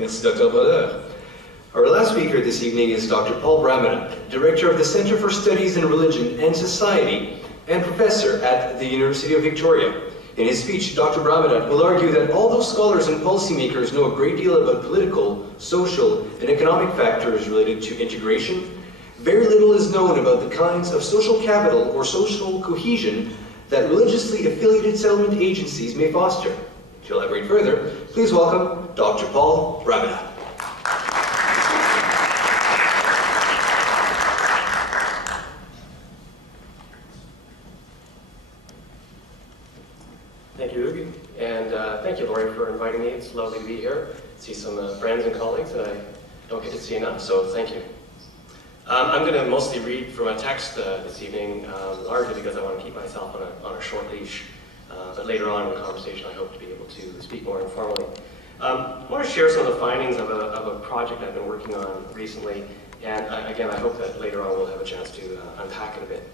Merci, Dr. Brodeur. Our last speaker this evening is Dr. Paul Bramadat, Director of the Center for Studies in Religion and Society and Professor at the University of Victoria. In his speech, Dr. Bramadat will argue that although scholars and policymakers know a great deal about political, social, and economic factors related to integration, very little is known about the kinds of social capital or social cohesion that religiously affiliated settlement agencies may foster. To elaborate further, please welcome Dr. Paul Bramadat. Thank you, Hugo, and thank you, Lori, for inviting me. It's lovely to be here, see some friends and colleagues that I don't get to see enough, so thank you. I'm going to mostly read from a text this evening, largely because I want to keep myself on a short leash, but later on in the conversation I hope to be able to speak more informally. I want to share some of the findings of a project I've been working on recently, and again, I hope that later on we'll have a chance to unpack it a bit.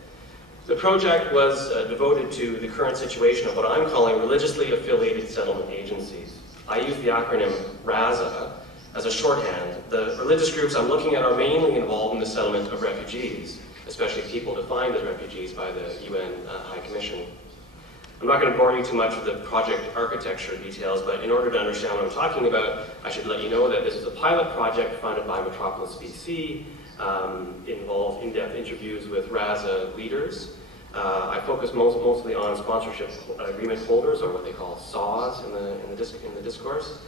The project was devoted to the current situation of what I'm calling religiously affiliated settlement agencies. I use the acronym RASA as a shorthand. The religious groups I'm looking at are mainly involved in the settlement of refugees, especially people defined as refugees by the UN High Commission. I'm not going to bore you too much with the project architecture details, but in order to understand what I'm talking about, I should let you know that this is a pilot project funded by Metropolis BC, involved in-depth interviews with RASA leaders. I focus mostly on sponsorship agreement holders, or what they call SAWs in the discourse.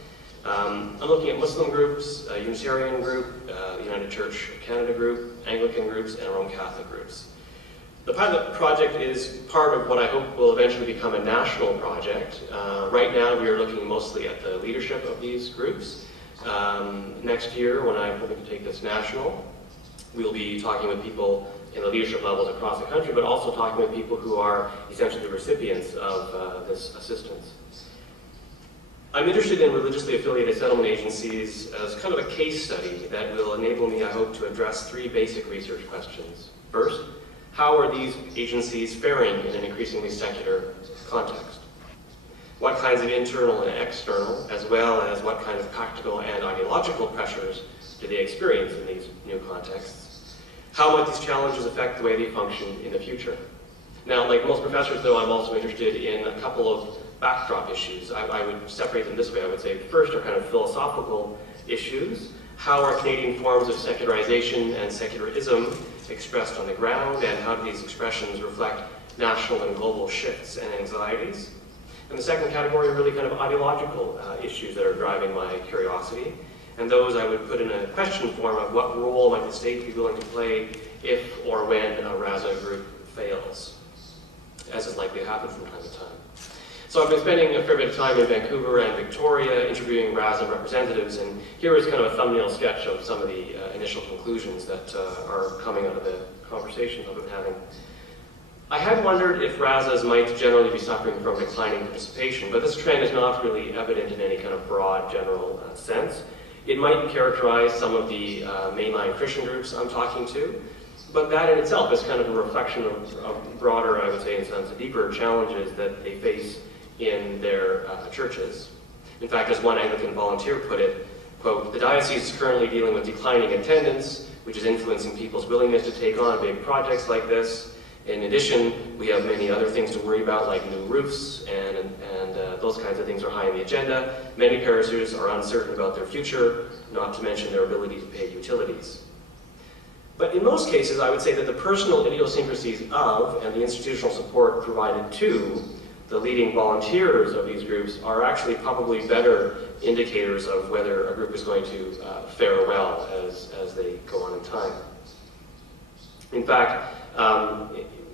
I'm looking at Muslim groups, a Unitarian group, the United Church of Canada group, Anglican groups, and Roman Catholic groups. The pilot project is part of what I hope will eventually become a national project. Right now we are looking mostly at the leadership of these groups. Next year, when I'm hoping to take this national, we'll be talking with people in the leadership levels across the country, but also talking with people who are essentially the recipients of this assistance. I'm interested in religiously affiliated settlement agencies as kind of a case study that will enable me, I hope, to address three basic research questions. First, how are these agencies faring in an increasingly secular context? What kinds of internal and external, as well as what kind of practical and ideological pressures do they experience in these new contexts? How might these challenges affect the way they function in the future? Now, like most professors, though, I'm also interested in a couple of backdrop issues. I would separate them this way. I would say first are kind of philosophical issues. How are Canadian forms of secularization and secularism expressed on the ground, and how do these expressions reflect national and global shifts and anxieties? And the second category are really kind of ideological issues that are driving my curiosity. And those I would put in a question form of what role might the state be willing to play if or when a RASA group fails, as is likely to happen from time to time. So I've been spending a fair bit of time in Vancouver and Victoria interviewing RASA representatives, and here is kind of a thumbnail sketch of some of the initial conclusions that are coming out of the conversations I've been having. I had wondered if RASAs might generally be suffering from declining participation, but this trend is not really evident in any kind of broad general sense. It might characterize some of the mainline Christian groups I'm talking to, but that in itself is kind of a reflection of broader, I would say, in some sense, deeper challenges that they face in their churches. In fact, as one Anglican volunteer put it, quote, "The diocese is currently dealing with declining attendance, which is influencing people's willingness to take on big projects like this. In addition, we have many other things to worry about, like new roofs, and those kinds of things are high on the agenda. Many parishes are uncertain about their future, not to mention their ability to pay utilities." But in most cases, I would say that the personal idiosyncrasies of and the institutional support provided to the leading volunteers of these groups are actually probably better indicators of whether a group is going to fare well as they go on in time. In fact,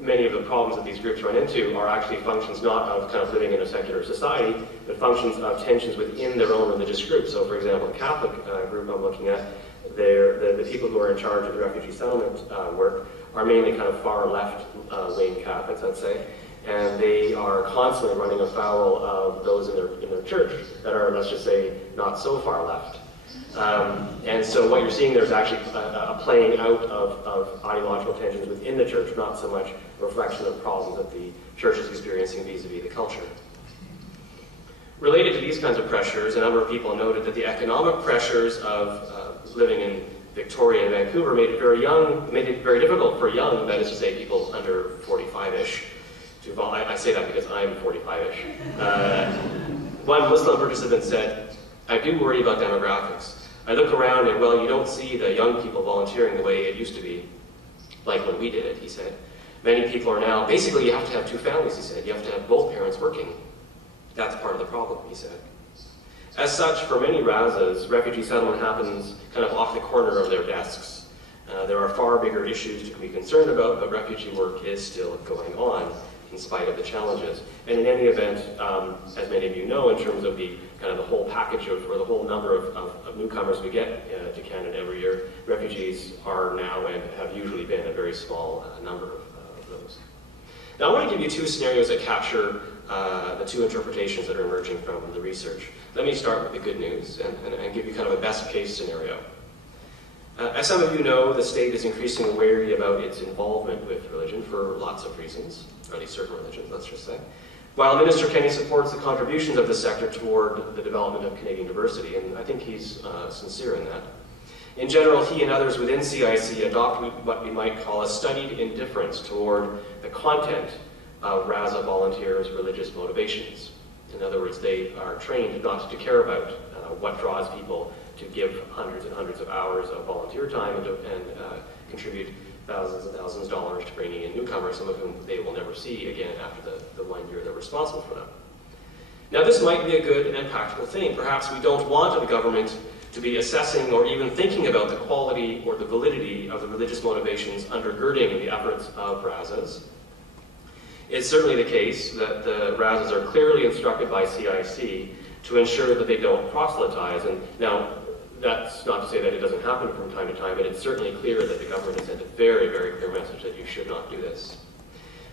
many of the problems that these groups run into are actually functions not of kind of living in a secular society, but functions of tensions within their own religious groups. So for example, the Catholic group I'm looking at, the people who are in charge of the refugee settlement work are mainly kind of far left wing Catholics, I'd say, and they are constantly running afoul of those in their church that are, let's just say, not so far left. And so what you're seeing there is actually a playing out of ideological tensions within the church, not so much a reflection of problems that the church is experiencing vis-a-vis the culture. Related to these kinds of pressures, a number of people noted that the economic pressures of living in Victoria and Vancouver made it very difficult for young, that is to say people under 45-ish, to I say that because I'm 45-ish. One Muslim participant said, "I do worry about demographics. I look around and, well, you don't see the young people volunteering the way it used to be, like when we did it," he said. "Many people are now, basically you have to have two families," he said. "You have to have both parents working. That's part of the problem," he said. As such, for many Razas, refugee settlement happens kind of off the corner of their desks. There are far bigger issues to be concerned about, but refugee work is still going on in spite of the challenges. And in any event, as many of you know, in terms of the kind of the whole package of, or the whole number of newcomers we get to Canada every year, refugees are now and have usually been a very small number of those. Now I want to give you two scenarios that capture the two interpretations that are emerging from the research. Let me start with the good news and give you kind of a best case scenario. As some of you know, the state is increasingly wary about its involvement with religion for lots of reasons, or at least certain religions, let's just say. While Minister Kenney supports the contributions of the sector toward the development of Canadian diversity, and I think he's sincere in that. In general, he and others within CIC adopt what we might call a studied indifference toward the content of Raza volunteers' religious motivations. In other words, they are trained not to care about what draws people to give hundreds and hundreds of hours of volunteer time and contribute thousands and thousands of dollars to bringing in newcomers, some of whom they will never see again after the 1 year they're responsible for them. Now this might be a good and practical thing. Perhaps we don't want the government to be assessing or even thinking about the quality or the validity of the religious motivations undergirding the efforts of Razas. It's certainly the case that the Razas are clearly instructed by CIC to ensure that they don't proselytize. And now, that's not to say that it doesn't happen from time to time, but it's certainly clear that the government has sent a very, very clear message that you should not do this.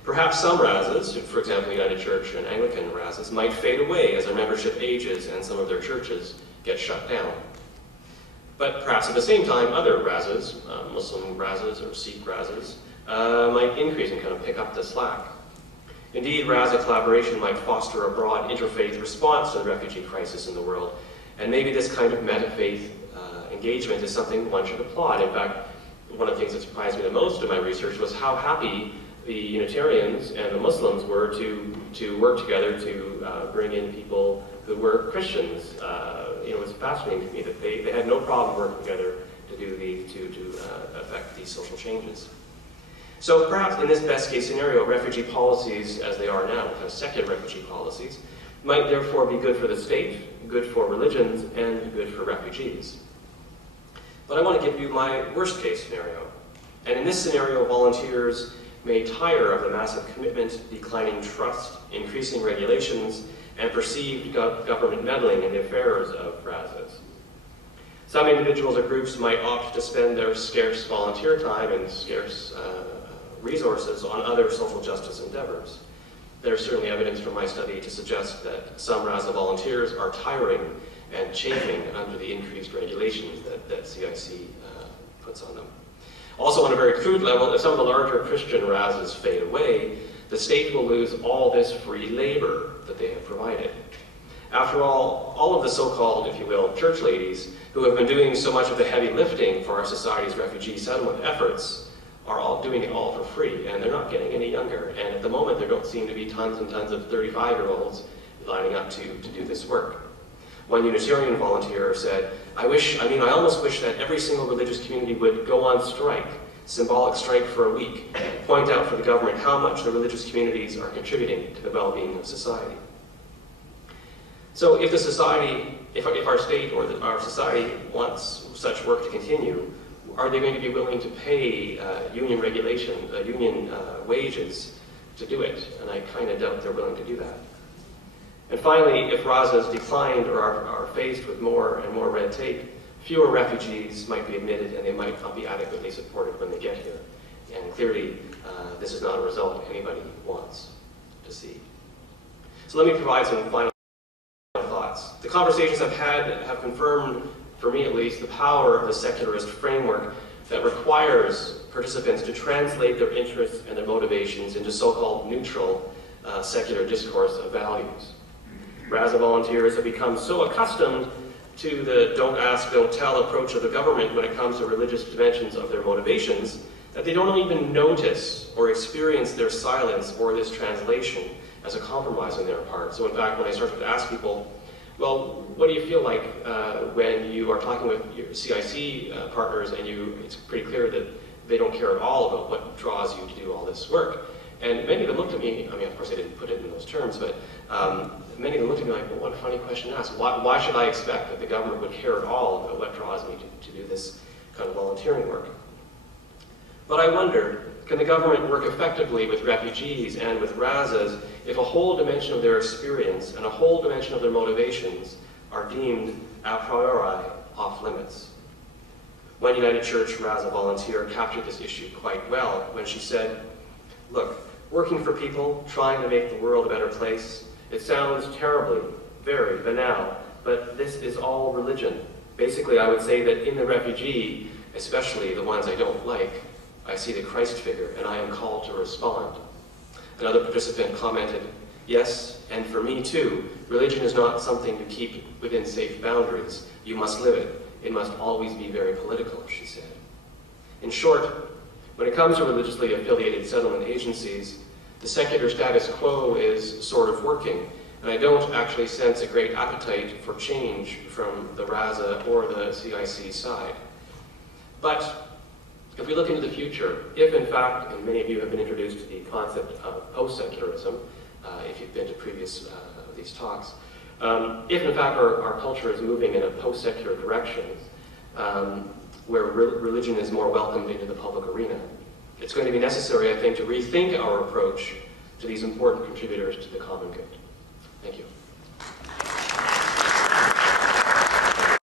Perhaps some Razas, for example, United Church and Anglican Razas, might fade away as their membership ages and some of their churches get shut down. But perhaps at the same time, other Razas, Muslim Razas or Sikh Razas, might increase and kind of pick up the slack. Indeed, Raza collaboration might foster a broad interfaith response to the refugee crisis in the world, and maybe this kind of meta-faith engagement is something one should applaud. In fact, one of the things that surprised me the most in my research was how happy the Unitarians and the Muslims were to work together to bring in people who were Christians. It was fascinating to me that they had no problem working together to do to affect these social changes. So perhaps in this best case scenario, refugee policies as they are now, kind of secular refugee policies, might therefore be good for the state, good for religions, and good for refugees. But I want to give you my worst case scenario. And in this scenario, volunteers may tire of the massive commitment, declining trust, increasing regulations, and perceived government meddling in the affairs of Razas. Some individuals or groups might opt to spend their scarce volunteer time and scarce resources on other social justice endeavors. There's certainly evidence from my study to suggest that some Raza volunteers are tiring and chafing under the increased regulations that CIC puts on them. Also, on a very crude level, if some of the larger Christian Razas fade away, the state will lose all this free labor that they have provided. After all of the so-called, if you will, church ladies who have been doing so much of the heavy lifting for our society's refugee settlement efforts are all doing it all for free, and they're not getting any younger. And at the moment, there don't seem to be tons and tons of 35-year-olds lining up to do this work. One Unitarian volunteer said, I almost wish that every single religious community would go on strike, symbolic strike for a week, point out for the government how much the religious communities are contributing to the well-being of society. So if our state or our society wants such work to continue, are they going to be willing to pay union wages to do it? And I kind of doubt they're willing to do that. And finally, if Razas declined or are faced with more and more red tape, fewer refugees might be admitted and they might not be adequately supported when they get here. And clearly, this is not a result anybody wants to see. So let me provide some final thoughts. The conversations I've had have confirmed, for me at least, the power of the secularist framework that requires participants to translate their interests and their motivations into so-called neutral secular discourse of values. Raza volunteers have become so accustomed to the don't ask, don't tell approach of the government when it comes to religious dimensions of their motivations that they don't even notice or experience their silence or this translation as a compromise on their part. So in fact, when I started to ask people, well, what do you feel like when you are talking with your CIC partners and it's pretty clear that they don't care at all about what draws you to do all this work? And many of them looked at me, I mean, of course I didn't put it in those terms, but many of them looked at me like, well, what a funny question to ask. Why should I expect that the government would care at all about what draws me to do this kind of volunteering work? But I wonder, can the government work effectively with refugees and with Razas if a whole dimension of their experience and a whole dimension of their motivations are deemed a priori off limits? One United Church Raza volunteer captured this issue quite well when she said, look, working for people, trying to make the world a better place, it sounds terribly, very banal, but this is all religion. Basically, I would say that in the refugee, especially the ones I don't like, I see the Christ figure, and I am called to respond. Another participant commented, yes, and for me too, religion is not something you keep within safe boundaries. You must live it. It must always be very political, she said. In short, when it comes to religiously affiliated settlement agencies, the secular status quo is sort of working, and I don't actually sense a great appetite for change from the Raza or the CIC side. But if we look into the future, if in fact, and many of you have been introduced to the concept of post-secularism, if you've been to previous of these talks, if in fact our culture is moving in a post-secular direction, where religion is more welcomed into the public arena, it's going to be necessary, I think, to rethink our approach to these important contributors to the common good. Thank you.